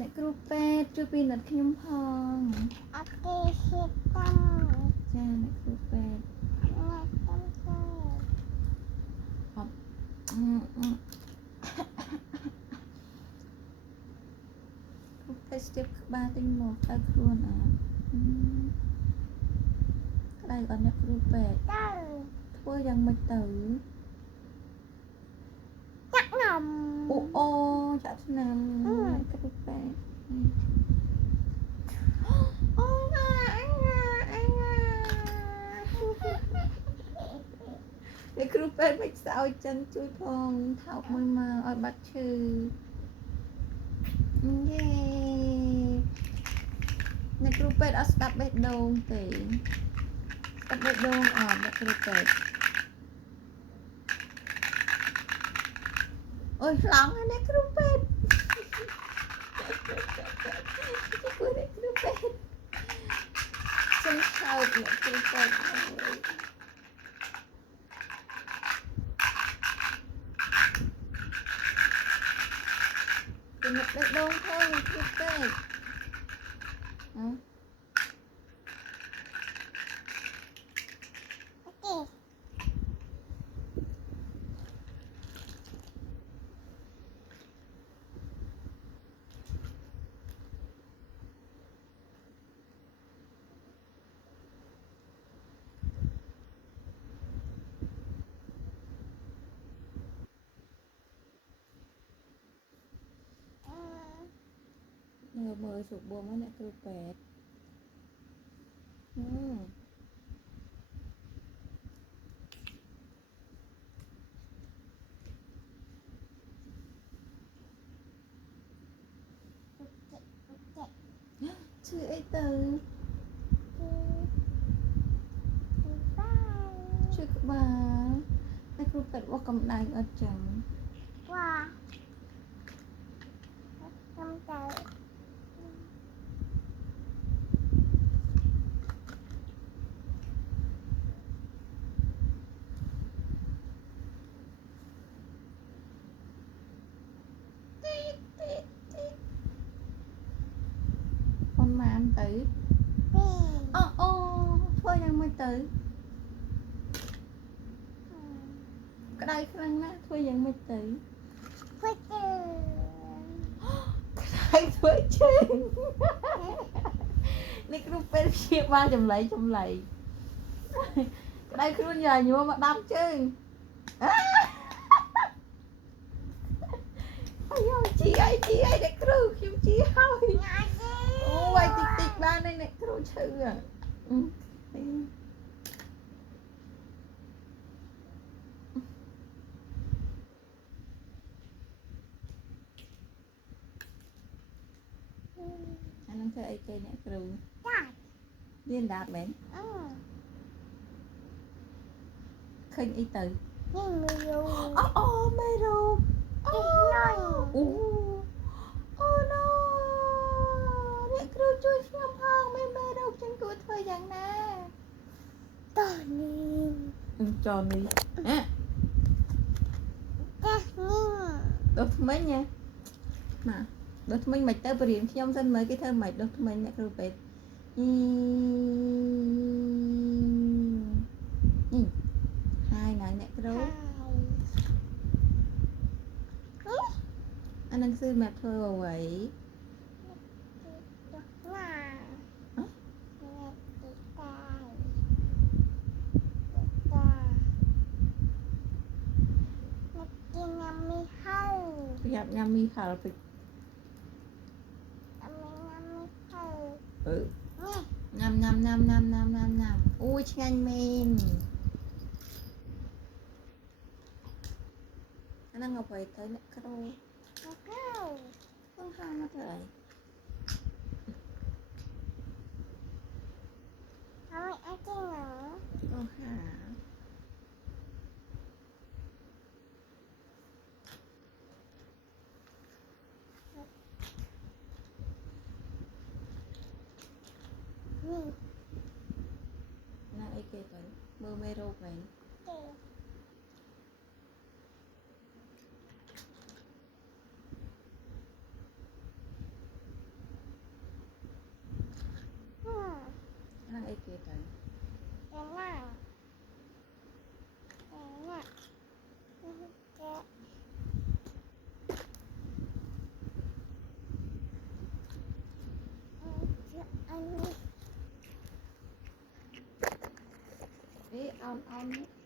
អ្នកគ្រូពេទ្យជួយពីណាត់ខ្ញុំផងអូខេសិតតាមចាអ្នកគ្រូពេទ្យអ្នកតាមទៅ អត់គ្រូពេទ្យស្ទាបក្បាលទិញមកទៅខ្លួនអត់ក្តៅអត់អ្នកគ្រូពេទ្យ ទៅ ធ្វើយ៉ាងម៉េចទៅ ចាក់នំ អូចាក់ឆ្នាំអ្នកគ្រូពេទ្យអូណាអញអ្នកគ្រូពេទ្យមិនស្អោយចឹងជួយផងថោកមួយមកឲ្យបាត់ឈឺយេអ្នកគ្រូពេទ្យអត់ស្ដាប់បេះដូងទេស្ដាប់បេះដូងអត់អ្នកគ្រូពេទ្យអូយឆ្លងហើយអ្នកគ្រូពេទ្យជួយអ្នកគ្រូពេទ្យសុំឆោតអ្នកគ្រូពេទ្យជំនិតបេះដូងផងអ្នកគ្រូពេទ្យអូខេ មើលសុបបមកអ្នកគ្រូពេទ្យឈឺអីទៅឈឺក្បាលអ្នកគ្រូពេទ្យបោះកម្ដៅអត់ចឹង វ៉ាតាមទៅប៉ុនម៉ាមទៅ ពី អូធ្វើយ៉ាងម៉េចទៅក្តៅខ្លាំងណាស់ធ្វើយ៉ាងម៉េចទៅ ធ្វើទៅ ក្តៅធ្វើជើងនេះគ្រូពេទ្យព្យាបាលចម្លែកក្តៅខ្លួនយ៉ាញួរមកដាំជើងអាយជីអីអ្នកគ្រូខ្ញុំជីហើយ ញ៉ាំទេ អូវាយតិចបានហើយអ្នកគ្រូឈឺអានឹងធ្វើអីគេអ្នកគ្រូ ចាត់ រៀនដាតមែនឃើញអីទៅ នេះមើលយូ អូមេរោគ នេះណយ អូណូអ្នកគ្រូជួយខ្ញុំផងមានមេរោគចឹងគួរធ្វើយ៉ាងណា តោះនេះ ចននេះចាស់នេះ ដុសថ្មិញណាមកដុសថ្មិញមិនទៅបរៀនខ្ញុំសិនមើលគេធ្វើមិនដុសថ្មិញអ្នកគ្រូពេទ្យហើយណាអ្នកគ្រូអានឹងគឺមកធ្វើអ្វី ប្រយ័ត្នញ៉ាំមីហឹលពេកញ៉ាំអូយឆ្ងាញ់មែនអានឹងអ្វីទៅអ្នកគ្រូต้องហាមកទៅអីต้องហា ណាអីគេទៅមើលមេរោគវិញ กัน จะนั่งจะแกะอันนี้ เอานี้